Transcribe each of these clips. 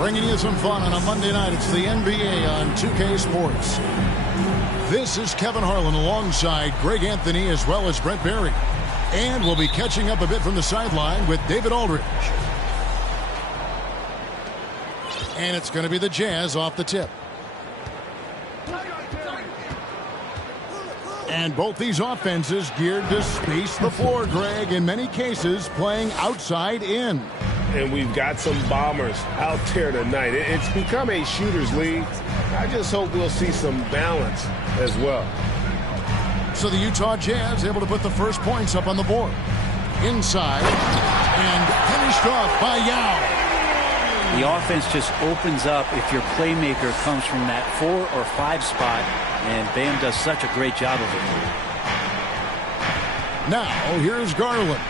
Bringing you some fun on a Monday night. It's the NBA on 2K Sports. This is Kevin Harlan alongside Greg Anthony as well as Brett Berry. And we'll be catching up a bit from the sideline with David Aldridge. And it's going to be the Jazz off the tip. And both these offenses geared to space the floor, Greg, in many cases playing outside in. And we've got some bombers out there tonight. It's become a shooter's league. I just hope we'll see some balance as well. So the Utah Jazz able to put the first points up on the board. Inside and finished off by Yao. The offense just opens up if your playmaker comes from that 4 or 5 spot, and Bam does such a great job of it. Now here's Garland.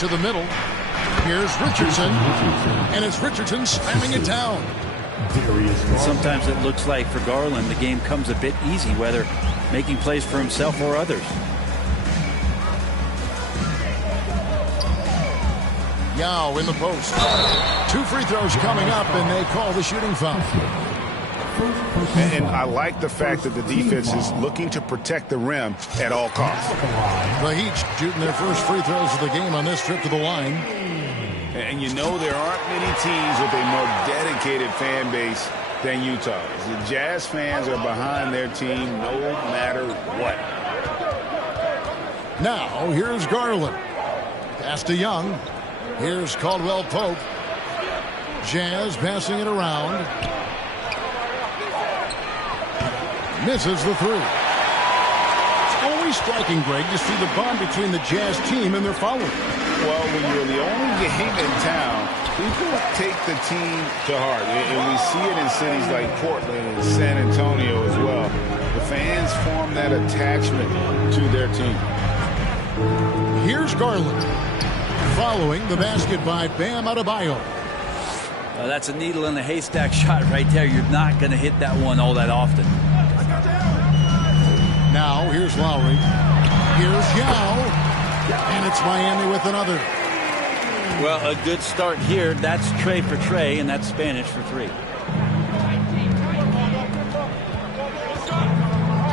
To the middle. Here's Richardson. And it's Richardson slamming it down. Sometimes it looks like for Garland the game comes a bit easy, whether making plays for himself or others. Yao in the post. 2 free throws coming up, and they call the shooting foul. And I like the fact that the defense is looking to protect the rim at all costs. The Heat shooting their first free throws of the game on this trip to the line. And you know there aren't many teams with a more dedicated fan base than Utah. The Jazz fans are behind their team no matter what. Now here's Garland. Pass to Young. Here's Caldwell Pope. Jazz passing it around. Misses the 3. It's always striking, Greg, to see the bond between the Jazz team and their followers. Well, when you're the only game in town, people take the team to heart. And we see it in cities like Portland and San Antonio as well. The fans form that attachment to their team. Here's Garland. Following the basket by Bam Adebayo. That's a needle in the haystack shot right there. You're not going to hit that one all that often. Now here's Lowry. Here's Yao. And it's Miami with another. Well, a good start here. That's Trey for Trey, and that's Spanish for 3.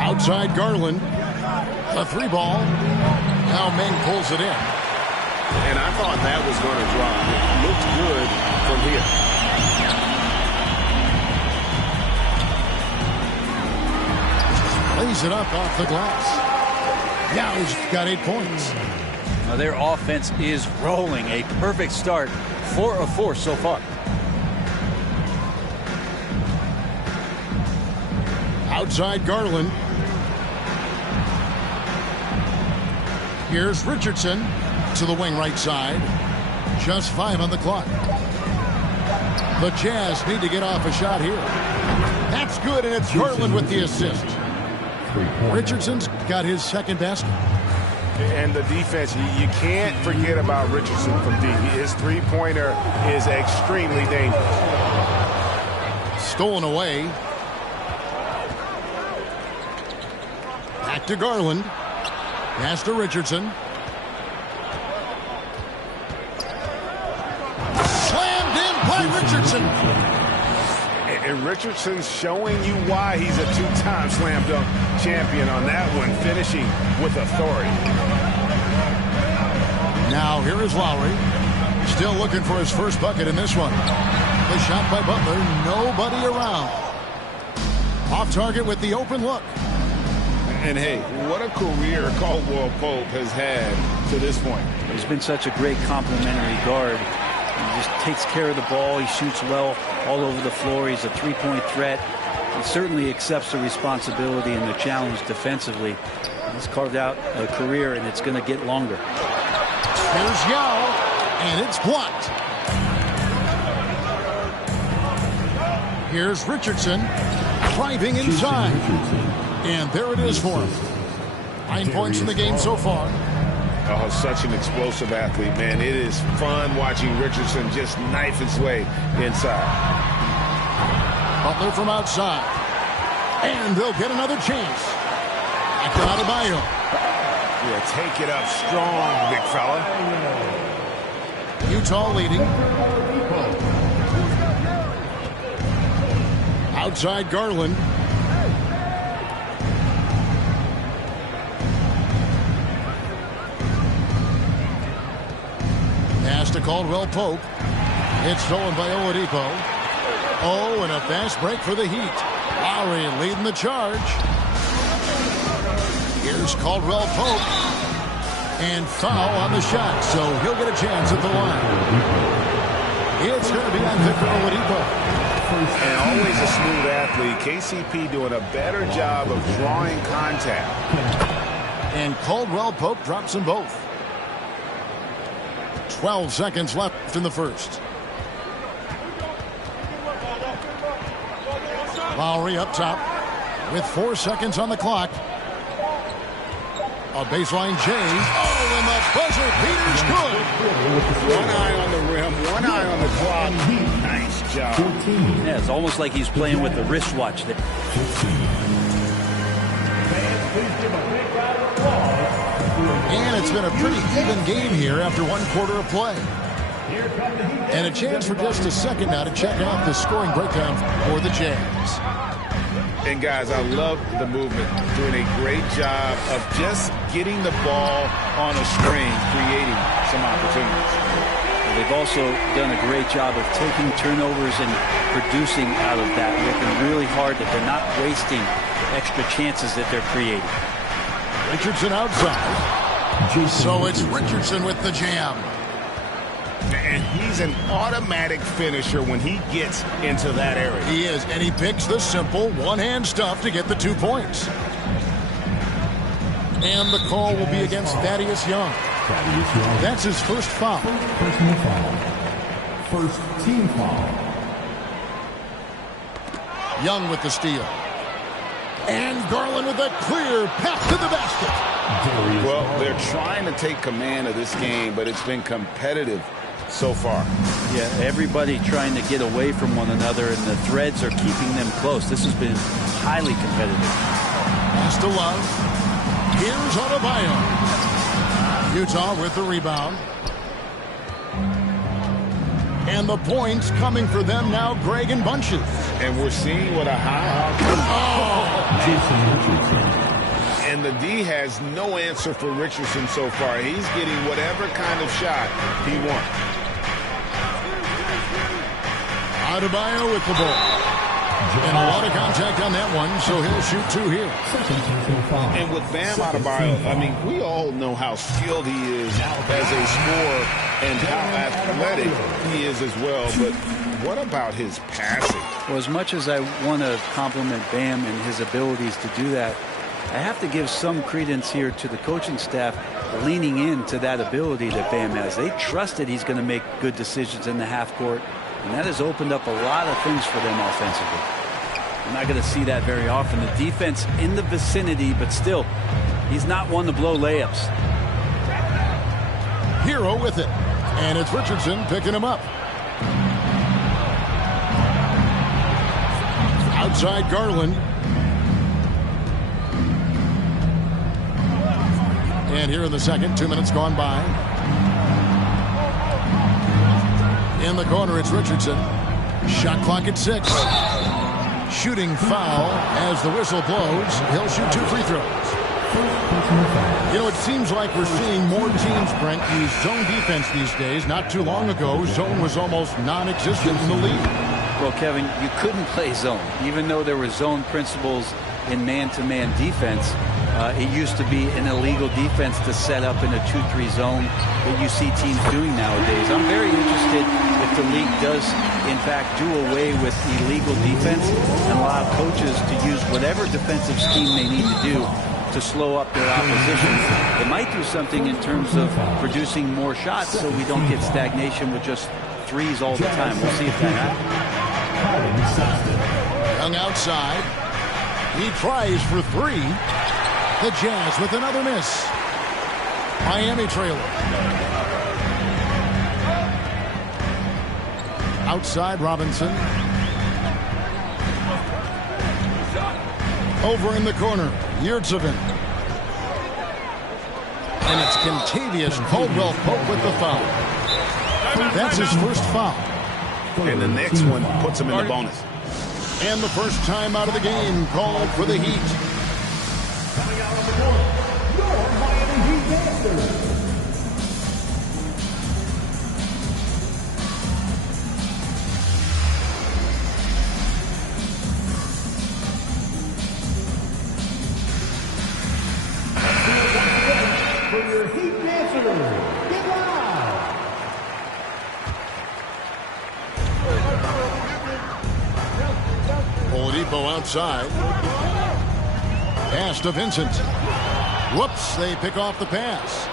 Outside Garland. A 3 ball. Now Meng pulls it in. And I thought that was going to drop. It looked good from here. Lays it up off the glass. Yao's got 8 points. Now their offense is rolling. A perfect start. 4 of 4 so far. Outside Garland. Here's Richardson to the wing right side. Just 5 on the clock. The Jazz need to get off a shot here. That's good, and it's Garland with the assist. Richardson's got his second basket. And the defense, you can't forget about Richardson from deep. His three-pointer is extremely dangerous. Stolen away. Back to Garland. Pass to Richardson. Slammed in by Richardson. And Richardson's showing you why he's a 2-time slam dunk champion on that one, finishing with authority. Now here is Lowry. Still looking for his first bucket in this one. The shot by Butler, nobody around. Off target with the open look. And hey, what a career Caldwell Pope has had to this point. He's been such a great complementary guard. He just takes care of the ball. He shoots well all over the floor. He's a 3-point threat. He certainly accepts the responsibility and the challenge defensively. He's carved out a career, and it's going to get longer. Here's Yao, and it's blocked. Here's Richardson driving inside. And there it is for him. 9 points in the game so far. Oh, such an explosive athlete, man. It is fun watching Richardson just knife his way inside. Butler from outside. And they'll get another chance. Back to Adebayo. Yeah, take it up strong, big fella. Utah leading. Outside Garland. Pass to Caldwell Pope. It's stolen by Oladipo. Oh, and a fast break for the Heat. Lowry leading the charge. Here's Caldwell Pope. And foul on the shot, so he'll get a chance at the line. It's going to be on Victor Oladipo. And always a smooth athlete. KCP doing a better job of drawing contact. And Caldwell Pope drops them both. 12 seconds left in the first. Lowry up top with 4 seconds on the clock. A baseline J. Oh, and the buzzer beater's good. One eye on the rim, one eye on the clock. Nice job. Yeah, it's almost like he's playing with the wristwatch. And it's been a pretty even game here after 1 quarter of play. And a chance for just a second now to check out the scoring breakdown for the Jazz. And guys, I love the movement. Doing a great job of just getting the ball on a string, creating some opportunities. They've also done a great job of taking turnovers and producing out of that, working really hard that they're not wasting extra chances that they're creating. Richardson outside. So it's Richardson with the jam. And he's an automatic finisher when he gets into that area. He is, and he picks the simple one-hand stuff to get the 2 points. And the call will be against Thaddeus Young. That's his first foul. Personal foul. First team foul. Young with the steal. And Garland with a clear path to the basket. Well, they're trying to take command of this game, but it's been competitive so far. Yeah, everybody trying to get away from one another, and the threads are keeping them close. This has been highly competitive. Pass to Love. Here's Adebayo. Utah with the rebound. And the points coming for them now, Greg in bunches. And we're seeing what a high. And the D has no answer for Richardson so far. He's getting whatever kind of shot he wants. Adebayo with the ball. And a lot of contact on that one, so he'll shoot 2 here. And with Bam Adebayo, I mean, we all know how skilled he is as a scorer and how athletic he is as well. But what about his passing? Well, as much as I want to compliment Bam and his abilities to do that, I have to give some credence here to the coaching staff leaning into that ability that Bam has. They trust that he's going to make good decisions in the half court, and that has opened up a lot of things for them offensively. We're not going to see that very often. The defense in the vicinity, but still, he's not one to blow layups. Hero with it. And it's Richardson picking him up. Outside Garland. And here in the second, 2 minutes gone by. In the corner, it's Richardson. Shot clock at 6. Shooting foul as the whistle blows. He'll shoot 2 free throws. You know, it seems like we're seeing more teams, Brent, use zone defense these days. Not too long ago, zone was almost non-existent in the league. Well, Kevin, you couldn't play zone. Even though there were zone principles in man-to-man defense, it used to be an illegal defense to set up in a 2-3 zone that you see teams doing nowadays. I'm very interested if the league does, in fact, do away with illegal defense and allow coaches to use whatever defensive scheme they need to do to slow up their opposition. It might do something in terms of producing more shots so we don't get stagnation with just threes all the time. We'll see if that happens. Young outside. He tries for 3. The Jazz with another miss. Miami trailer. Outside Robinson. Over in the corner, Yurtsevin. And it's Contavious Caldwell-Pope with the foul. That's his first foul. And the next one puts him in the bonus. And the first time out of the game called for the Heat. Coming out on the court, your Miami Heat dancers. For your Heat dancers, get loud. Oladipo outside. Pass to Vincent. Whoops, they pick off the pass.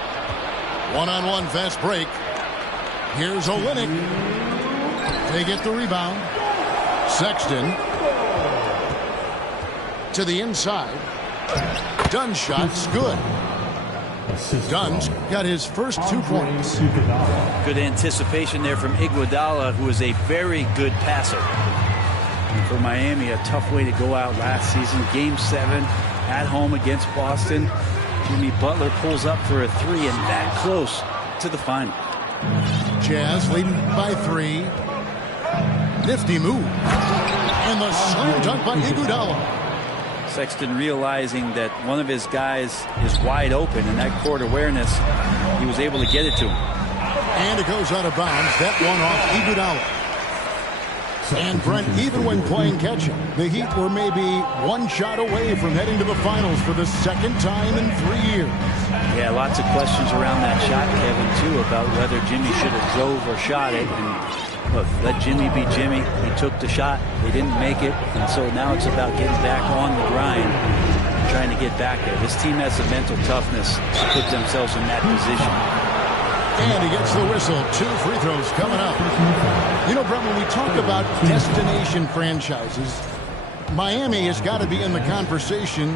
One-on-one fast break. Here's Olynyk. They get the rebound. Sexton. To the inside. Dunn's shot's good. Dunn's got his first 2 points. Good anticipation there from Iguodala, who is a very good passer. And for Miami, a tough way to go out last season. Game 7 at home against Boston. Jimmy Butler pulls up for a 3 and that close to the final. Jazz leading by 3. Nifty move. And the slam dunk by Iguodala. Sexton realizing that one of his guys is wide open, and that court awareness, he was able to get it to him. And it goes out of bounds. That one off Iguodala. And Brent, even when playing catch-up, the Heat were maybe 1 shot away from heading to the finals for the second time in 3 years. Yeah, lots of questions around that shot, Kevin, too, about whether Jimmy should have drove or shot it. And look, let Jimmy be Jimmy. He took the shot. They didn't make it. And so now it's about getting back on the grind, trying to get back there. This team has the mental toughness to put themselves in that position. And he gets the whistle. 2 free throws coming up. You know, Brent, when we talk about destination franchises, Miami has got to be in the conversation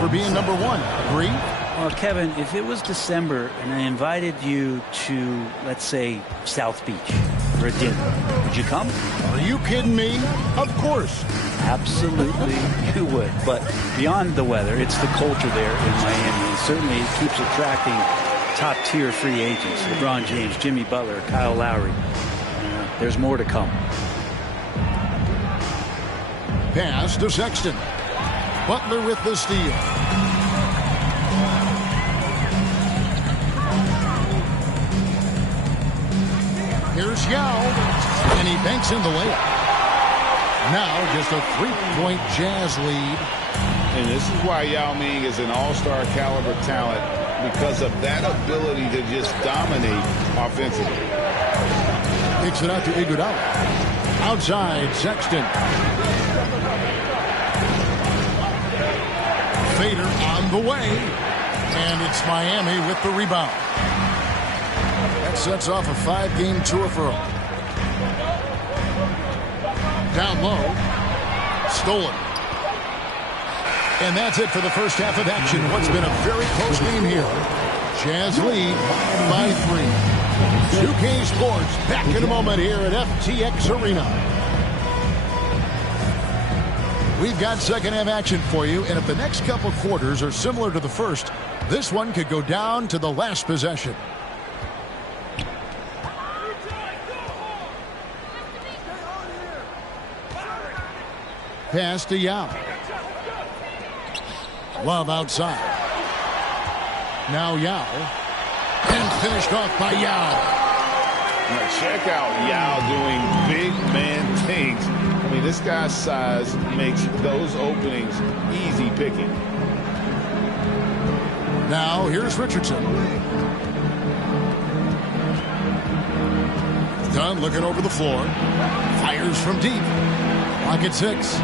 for being number 1. Agree? Well, Kevin, if it was December and I invited you to, let's say, South Beach for a dinner, would you come? Are you kidding me? Of course. Absolutely, you would. But beyond the weather, it's the culture there in Miami. And certainly it keeps attracting top-tier free agents. LeBron James, Jimmy Butler, Kyle Lowry. There's more to come. Pass to Sexton. Butler with the steal. Here's Yao. And he banks in the layup. Now just a 3-point Jazz lead. And this is why Yao Ming is an all-star caliber talent, because of that ability to just dominate offensively. Kicks it out to Iguodala. Outside, Sexton. Fader on the way. And it's Miami with the rebound. That sets off a 5-game tour for him. Down low. Stolen. And that's it for the first half of action. What's been a very close game here. Jazz lead by 3. 2K Sports back in a moment here at FTX Arena. We've got second half action for you, and if the next couple quarters are similar to the first, this one could go down to the last possession. Pass to Yao. Love outside. Now Yao. And finished off by Yao. Now check out Yao doing big man things. I mean, this guy's size makes those openings easy picking. Now here's Richardson. Dunn looking over the floor. Fires from deep. Clock at 6.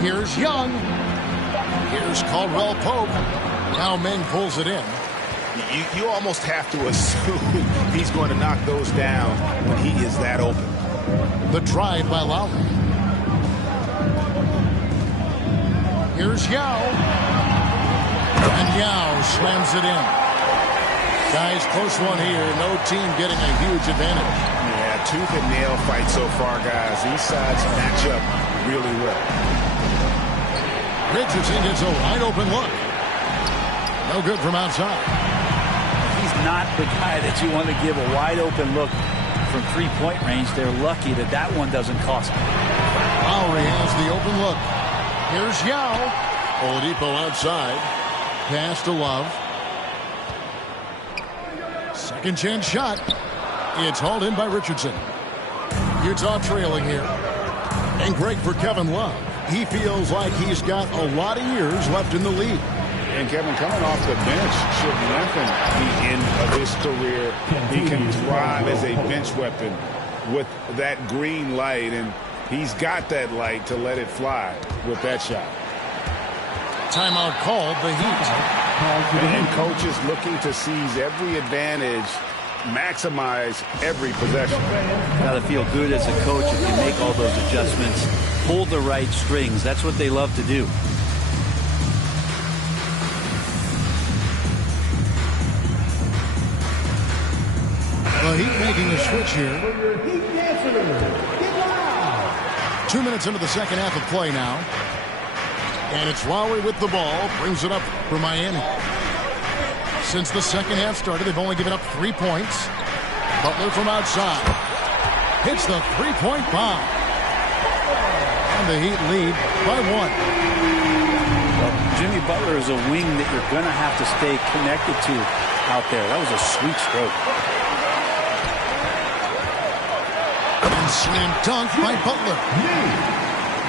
Here's Young. Here's Caldwell-Pope. Now Meng pulls it in. You almost have to assume he's going to knock those down when he is that open. The drive by Lowry. Here's Yao. And Yao slams it in. Guys, close one here. No team getting a huge advantage. Yeah, tooth and nail fight so far, guys. These sides match up really well. Richardson gets a wide open look. No good from outside. not the guy that you want to give a wide open look from three-point range. They're lucky that that one doesn't cost them. Lowry has the open look. Here's Yao. Oladipo outside. Pass to Love. Second chance shot. It's hauled in by Richardson. Utah trailing here. And great for Kevin Love. He feels like he's got a lot of years left in the league. And Kevin, coming off the bench should lengthen the end of his career. He can thrive as a bench weapon with that green light, and he's got that light to let it fly with that shot. Timeout called, the Heat. And coaches looking to seize every advantage, maximize every possession. Got to feel good as a coach if you make all those adjustments, pull the right strings. That's what they love to do. The Heat making a switch here. 2 minutes into the second half of play now. And it's Lowry with the ball. Brings it up for Miami. Since the second half started, they've only given up 3 points. Butler from outside. Hits the three-point bomb. And the Heat lead by 1. Well, Jimmy Butler is a wing that you're going to have to stay connected to out there. That was a sweet stroke. And slam dunk by Butler.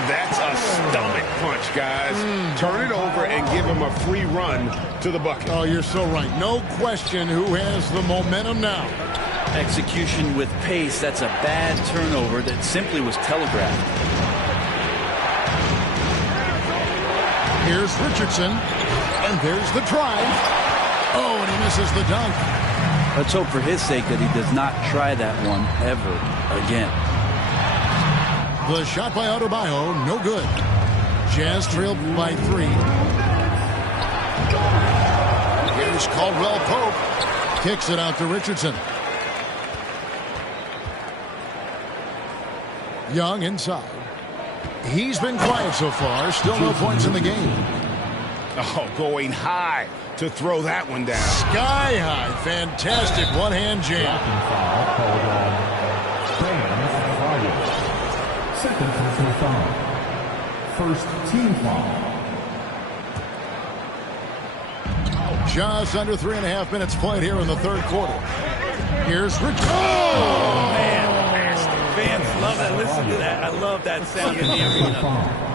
That's a stomach punch, guys. Turn it over and give him a free run to the bucket. Oh, you're so right. No question who has the momentum now. Execution with pace. That's a bad turnover that simply was telegraphed. Here's Richardson. And there's the drive. Oh, and he misses the dunk. Let's hope for his sake that he does not try that one ever again. The shot by Adebayo, no good. Jazz trailed by 3. Here's Caldwell Pope. Kicks it out to Richardson. Young inside. He's been quiet so far. Still no points in the game. Oh, going high to throw that one down. Sky high. Fantastic one-hand jam. Second personal foul. First team foul. Just under 3.5 minutes played here in the third quarter. Here's Richardson. Oh, man. Fans love that. Listen to that. I love that sound in the arena.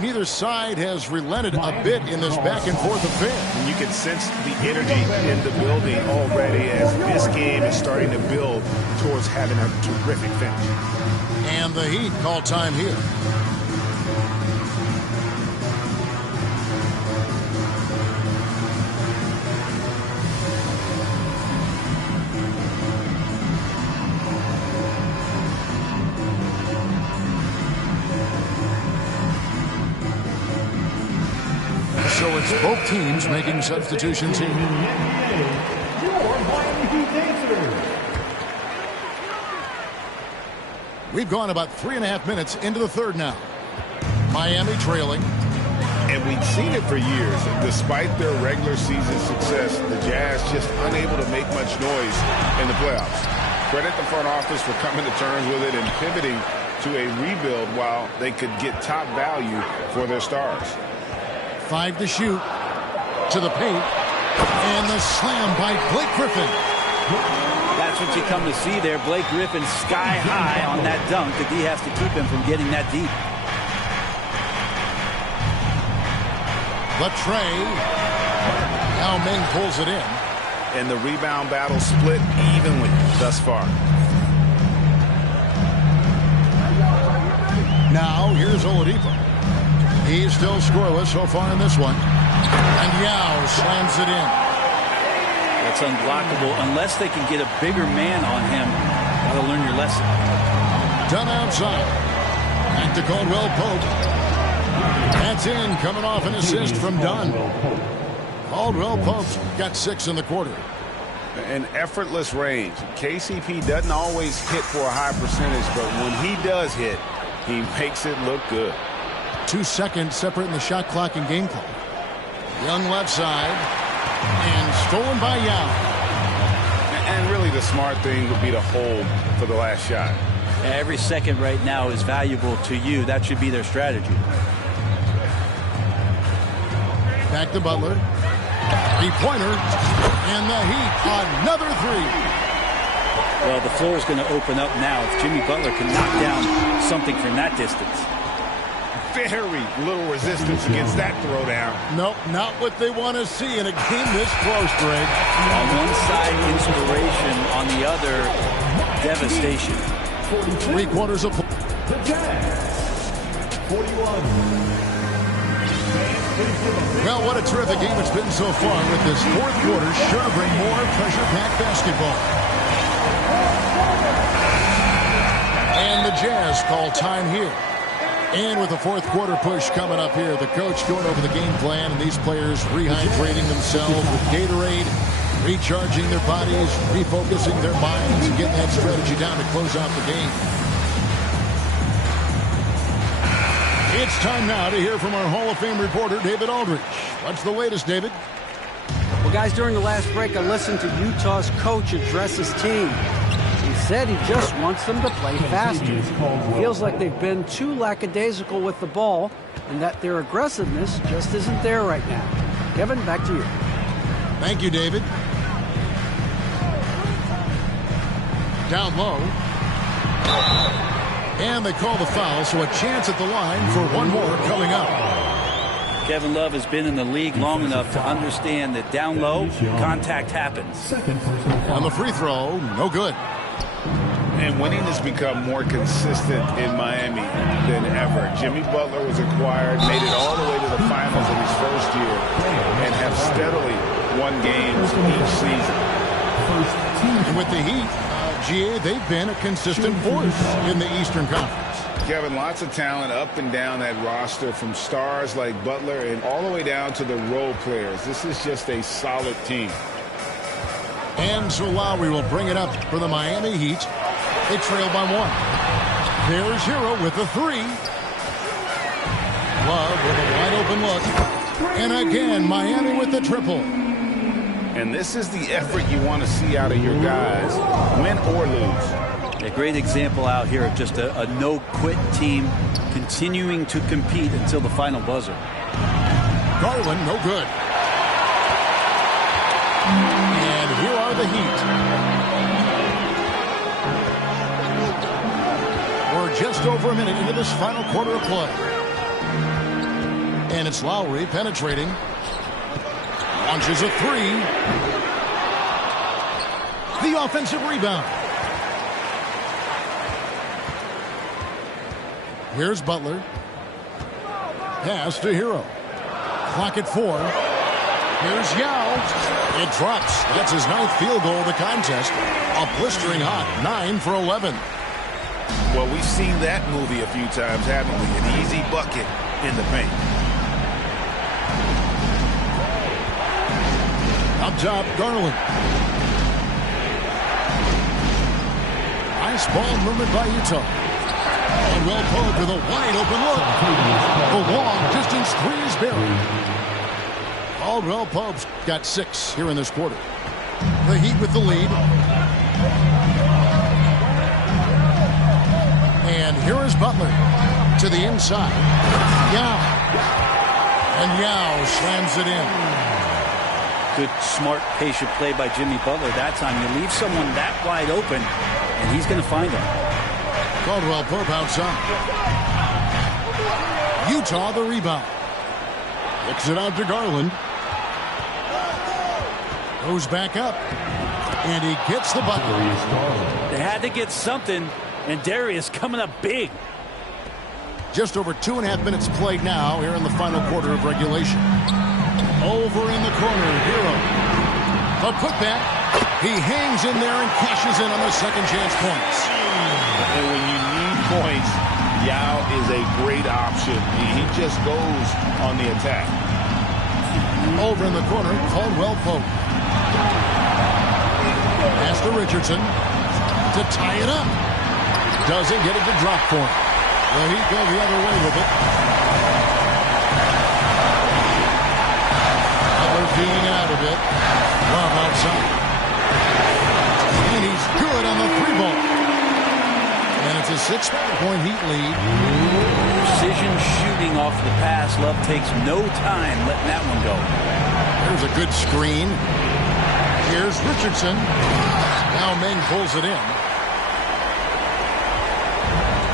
Neither side has relented a bit in this back-and-forth affair. And you can sense the energy in the building already as this game is starting to build towards having a terrific finish. And the Heat call time here. So it's both teams making substitutions here. We've gone about 3.5 minutes into the third now. Miami trailing. And we've seen it for years. Despite their regular season success, the Jazz just unable to make much noise in the playoffs. Credit the front office for coming to terms with it and pivoting to a rebuild while they could get top value for their stars. 5 to shoot. To the paint. And the slam by Blake Griffin. That's what you come to see there. Blake Griffin sky high on that dunk. The D has to keep him from getting that deep. But Trey. Now Ming pulls it in. And the rebound battle split evenly thus far. Now here's Oladipo. He's still scoreless so far in this one. And Yao slams it in. That's unblockable unless they can get a bigger man on him. Gotta learn your lesson. Done outside. Back to Caldwell Pope. That's in, coming off an assist from Dunn. Caldwell Pope's got 6 in the quarter. An effortless range. KCP doesn't always hit for a high percentage, but when he does hit, he makes it look good. 2 seconds separating the shot clock and game clock. Young left side. And stolen by Yao. And really the smart thing would be to hold for the last shot. Every second right now is valuable to you. That should be their strategy. Back to Butler. Three-pointer. And the Heat, another three. Well, the floor is going to open up now if Jimmy Butler can knock down something from that distance. Very little resistance against that throwdown. Nope, not what they want to see in a game this close, Greg. On one side, inspiration. On the other, devastation. 3/4 of play. The Jazz. 41. Well, what a terrific game it's been so far with this fourth quarter. Sure to bring more pressure-packed basketball. And the Jazz call time here. And with the fourth quarter push coming up here, the coach going over the game plan and these players rehydrating themselves with Gatorade, recharging their bodies, refocusing their minds, and getting that strategy down to close out the game. It's time now to hear from our Hall of Fame reporter, David Aldridge. What's the latest, David? Well, guys, during the last break, I listened to Utah's coach address his team. He said he just wants them to play faster. Feels like they've been too lackadaisical with the ball and that their aggressiveness just isn't there right now. Kevin, back to you. Thank you, David. Down low. And they call the foul, so a chance at the line for one more coming up. Kevin Love has been in the league long enough to understand that down low, contact happens. On the free throw, no good. And winning has become more consistent in Miami than ever. Jimmy Butler was acquired, made it all the way to the finals in his first year, and have steadily won games each season. And with the Heat, GA, they've been a consistent force in the Eastern Conference. Kevin, lots of talent up and down that roster, from stars like Butler and all the way down to the role players. This is just a solid team. And so Lowry will bring it up for the Miami Heat. They trail by one. There's Hero with the three. Love with a wide open look. And again, Miami with the triple. And this is the effort you want to see out of your guys, win or lose. A great example out here of just a no-quit team continuing to compete until the final buzzer. Garland, no good. And here are the Heat. We're just over a minute into this final quarter of play. And it's Lowry penetrating. Launches a three. The offensive rebound. Here's Butler. Pass to Hero. Clock at 4. Here's Yao. It drops. That's his 9th field goal of the contest. A blistering hot 9 for 11. Well, we've seen that movie a few times, haven't we? An easy bucket in the paint. Up top, Garland. Nice ball movement by Utah. And well pulled with a wide open look. The long distance three is buried. Caldwell Pope's got 6 here in this quarter. The Heat with the lead. And here is Butler to the inside. Yao. And Yao slams it in. Good, smart, patient play by Jimmy Butler. That time you leave someone that wide open, and he's going to find him. Caldwell Pope outside. Utah the rebound. Kicks it out to Garland. Goes back up. And he gets the bucket. They had to get something, and Darius coming up big. Just over 2.5 minutes played now here in the final quarter of regulation. Over in the corner, Hero. A putback. He hangs in there and cashes in on the second chance points. And when you need points, Yao is a great option. He just goes on the attack. Over in the corner, Caldwell Pope. Pass to Richardson to tie it up. Doesn't get it to drop for him. Well, he go the other way with it. Butler feeling out a bit. Love outside. And he's good on the 3-ball. And it's a 6-point Heat lead. Precision shooting off the pass. Love takes no time letting that one go. There's a good screen. Here's Richardson. Now Meng pulls it in.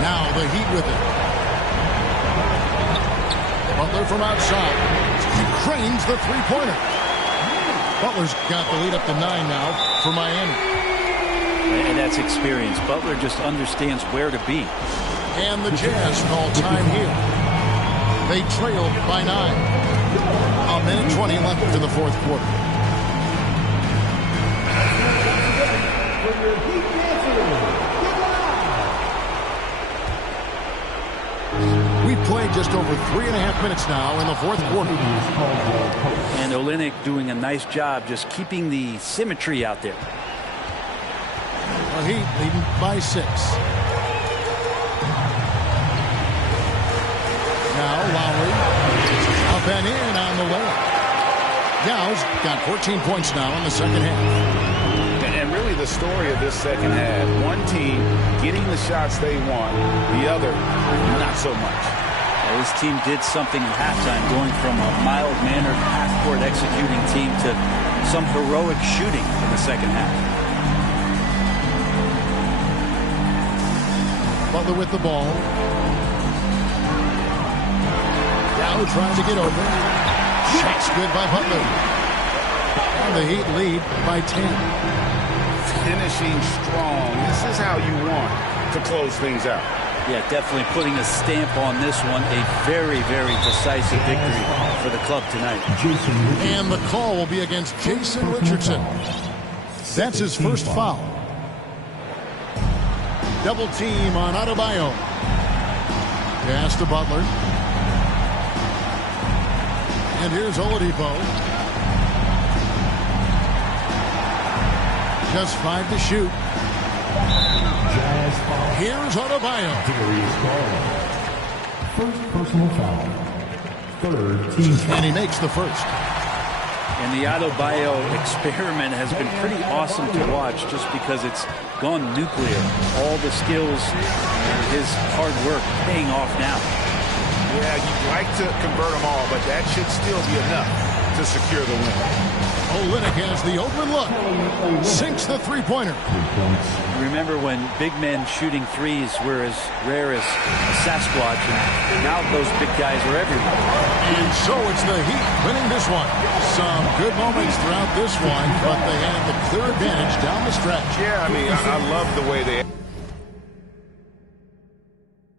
Now the Heat with it. Butler from outside. He cranes the 3-pointer. Butler's got the lead up to 9 now for Miami. And that's experience. Butler just understands where to be. And the Jazz call time here. They trail by 9. A minute 20 left into the fourth quarter. We've played just over 3.5 minutes now in the fourth quarter. And Olynyk doing a nice job just keeping the symmetry out there. The Heat leading by 6. Now Lowry up and in on the layup. Yow's got 14 points now in the second half. And really the story of this second half, one team getting the shots they want, the other not so much. Well, this team did something at halftime, going from a mild-mannered half-court executing team to some heroic shooting in the second half. Butler with the ball. Dow trying to get open. Shots good by Butler. And the Heat lead by 10. Finishing strong. This is how you want to close things out. Yeah, definitely putting a stamp on this one. A very, very decisive victory for the club tonight. And the call will be against Jason Richardson. That's his first foul. Double team on Adebayo. Pass to Butler. And here's Oladipo. Just 5 to shoot. Here's Adebayo. First personal foul. Third team foul. And he makes the first. And the Adebayo experiment has been pretty awesome to watch just because it's gone nuclear. All the skills and his hard work paying off now. Yeah, you'd like to convert them all, but that should still be enough to secure the win. Olynyk has the open look. Sinks the 3-pointer. Remember when big men shooting threes were as rare as a Sasquatch, and now those big guys are everywhere. And so it's the Heat winning this one. Some good moments throughout this one, but they had the clear advantage down the stretch. Yeah, I mean, I love the way they